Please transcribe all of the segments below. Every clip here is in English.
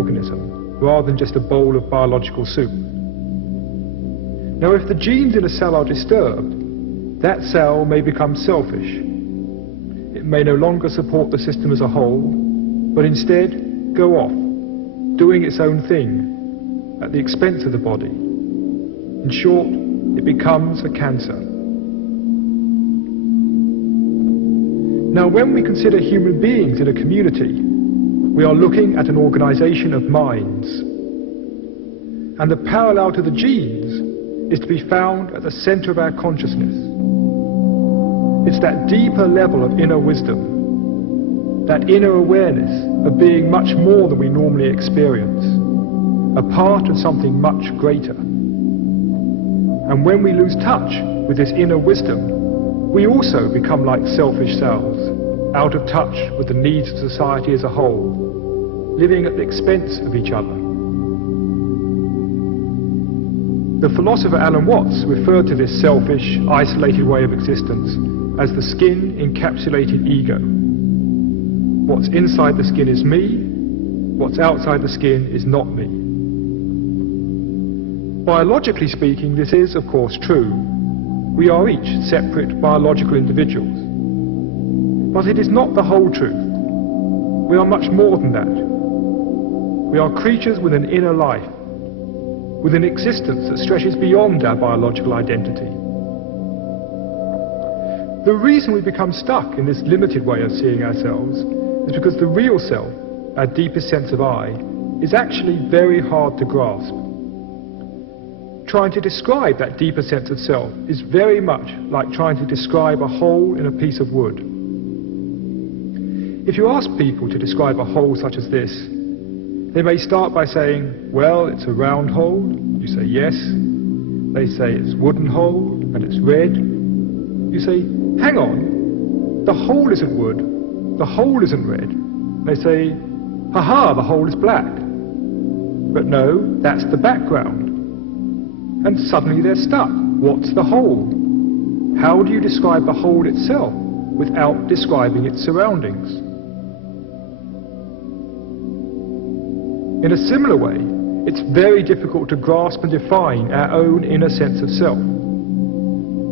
organism, rather than just a bowl of biological soup. Now, if the genes in a cell are disturbed, that cell may become selfish. It may no longer support the system as a whole, but instead go off, doing its own thing, at the expense of the body. In short, it becomes a cancer. Now, when we consider human beings in a community, we are looking at an organization of minds. And the parallel to the genes is to be found at the center of our consciousness. It's that deeper level of inner wisdom, that inner awareness of being much more than we normally experience, a part of something much greater. And when we lose touch with this inner wisdom, we also become like selfish cells, out of touch with the needs of society as a whole, living at the expense of each other. The philosopher Alan Watts referred to this selfish, isolated way of existence as the skin-encapsulated ego. What's inside the skin is me, what's outside the skin is not me. Biologically speaking, this is, of course, true. We are each separate biological individuals. But it is not the whole truth. We are much more than that. We are creatures with an inner life, with an existence that stretches beyond our biological identity. The reason we become stuck in this limited way of seeing ourselves is because the real self, our deepest sense of I, is actually very hard to grasp. Trying to describe that deeper sense of self is very much like trying to describe a hole in a piece of wood. If you ask people to describe a hole such as this, they may start by saying, well, it's a round hole. You say yes. They say it's a wooden hole and it's red. You say, hang on, the hole isn't wood, the hole isn't red. They say, haha, the hole is black. But no, that's the background. And suddenly they're stuck. What's the hole? How do you describe the hole itself without describing its surroundings? In a similar way, it's very difficult to grasp and define our own inner sense of self.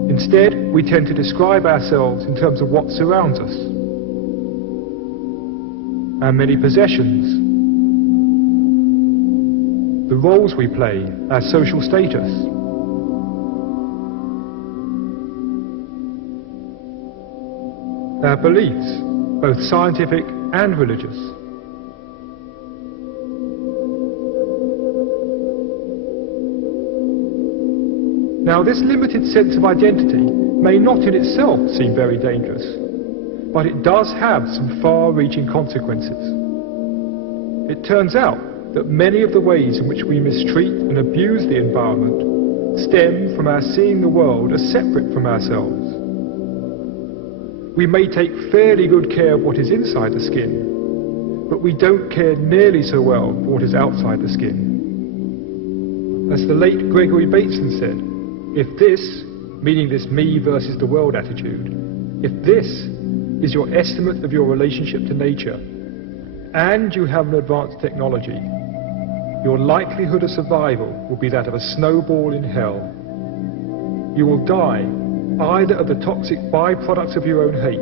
Instead, we tend to describe ourselves in terms of what surrounds us. Our many possessions, the roles we play, our social status. Our beliefs, both scientific and religious. Now, this limited sense of identity may not in itself seem very dangerous, but it does have some far-reaching consequences. It turns out that many of the ways in which we mistreat and abuse the environment stem from our seeing the world as separate from ourselves. We may take fairly good care of what is inside the skin, but we don't care nearly so well for what is outside the skin. As the late Gregory Bateson said, if this, meaning this me versus the world attitude, if this is your estimate of your relationship to nature, and you have an advanced technology, your likelihood of survival will be that of a snowball in hell. You will die either of the toxic byproducts of your own hate,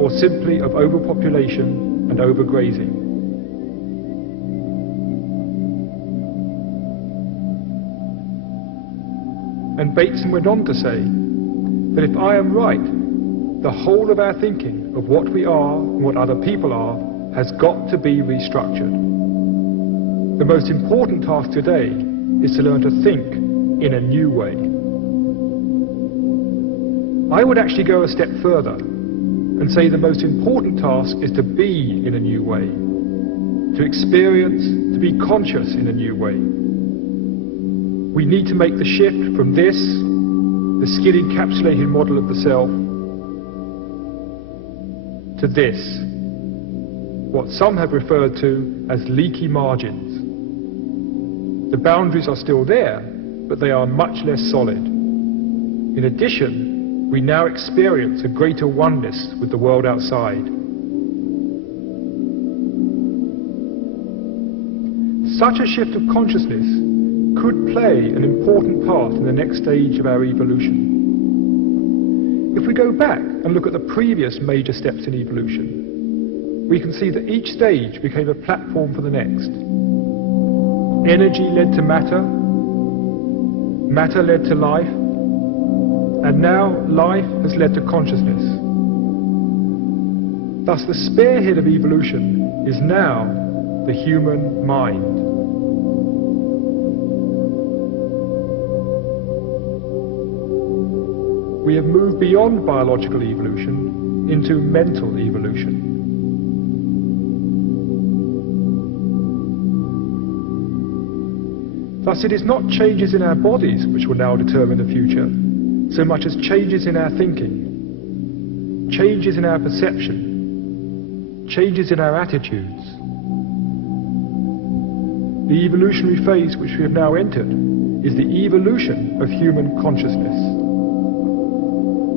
or simply of overpopulation and overgrazing. And Bateson went on to say that if I am right, the whole of our thinking of what we are and what other people are has got to be restructured. The most important task today is to learn to think in a new way. I would actually go a step further and say the most important task is to be in a new way, to experience, to be conscious in a new way. We need to make the shift from this, the skin-encapsulated model of the self, to this, what some have referred to as leaky margins. The boundaries are still there, but they are much less solid. In addition, we now experience a greater oneness with the world outside. such a shift of consciousness could play an important part in the next stage of our evolution. If we go back and look at the previous major steps in evolution, we can see that each stage became a platform for the next. Energy led to matter, matter led to life, and now life has led to consciousness. Thus the spearhead of evolution is now the human mind. We have moved beyond biological evolution into mental evolution. Thus it is not changes in our bodies which will now determine the future, so much as changes in our thinking, changes in our perception, changes in our attitudes. The evolutionary phase which we have now entered is the evolution of human consciousness.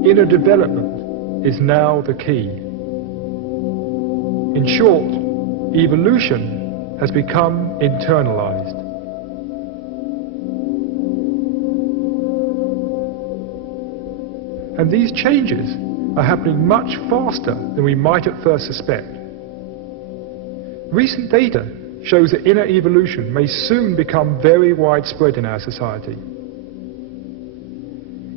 Inner development is now the key. In short, evolution has become internalized. And these changes are happening much faster than we might at first suspect. Recent data shows that inner evolution may soon become very widespread in our society.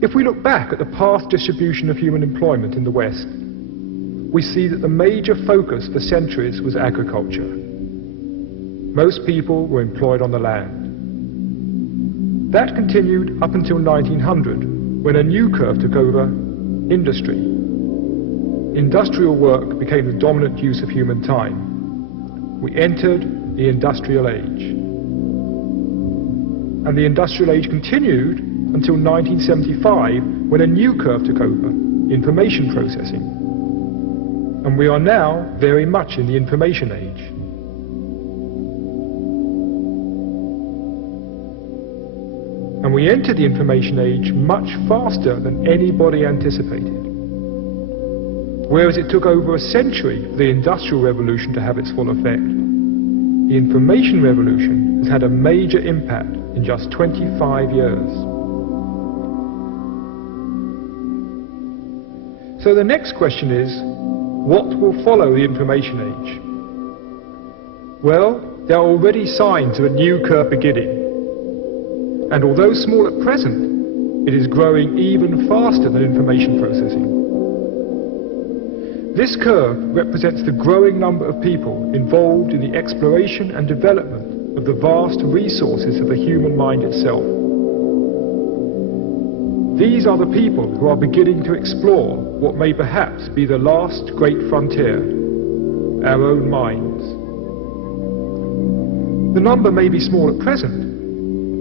If we look back at the past distribution of human employment in the West, we see that the major focus for centuries was agriculture. Most people were employed on the land. That continued up until 1900, when a new curve took over: industry. Industrial work became the dominant use of human time. We entered the industrial age. And the industrial age continued until 1975, when a new curve took over: information processing. And we are now very much in the information age. And we enter the information age much faster than anybody anticipated. Whereas it took over a century for the Industrial Revolution to have its full effect, the Information Revolution has had a major impact in just 25 years. So the next question is, what will follow the Information Age? Well, there are already signs of a new curve beginning. And although small at present, it is growing even faster than information processing. This curve represents the growing number of people involved in the exploration and development of the vast resources of the human mind itself. These are the people who are beginning to explore what may perhaps be the last great frontier: our own minds. The number may be small at present,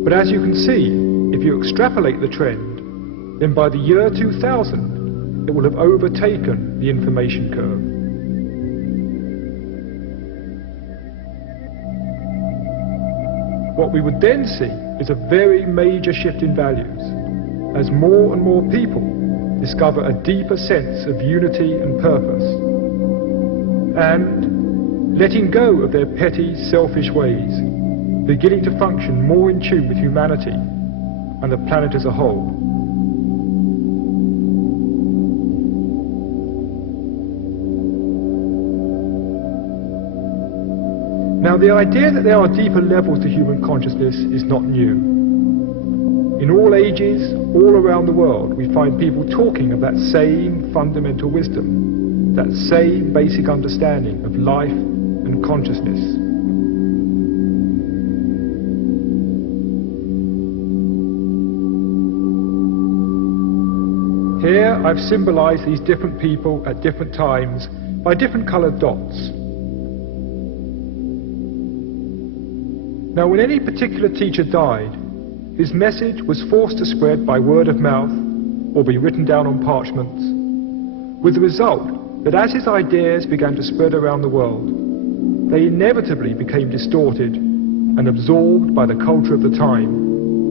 but as you can see, if you extrapolate the trend, then by the year 2000, it will have overtaken the information curve. What we would then see is a very major shift in values, as more and more people discover a deeper sense of unity and purpose, and, letting go of their petty, selfish ways, beginning to function more in tune with humanity and the planet as a whole. Now, the idea that there are deeper levels to human consciousness is not new. In all ages, all around the world, we find people talking of that same fundamental wisdom, that same basic understanding of life and consciousness. Here I've symbolized these different people at different times by different colored dots. Now, when any particular teacher died, his message was forced to spread by word of mouth or be written down on parchments, with the result that as his ideas began to spread around the world, they inevitably became distorted and absorbed by the culture of the time.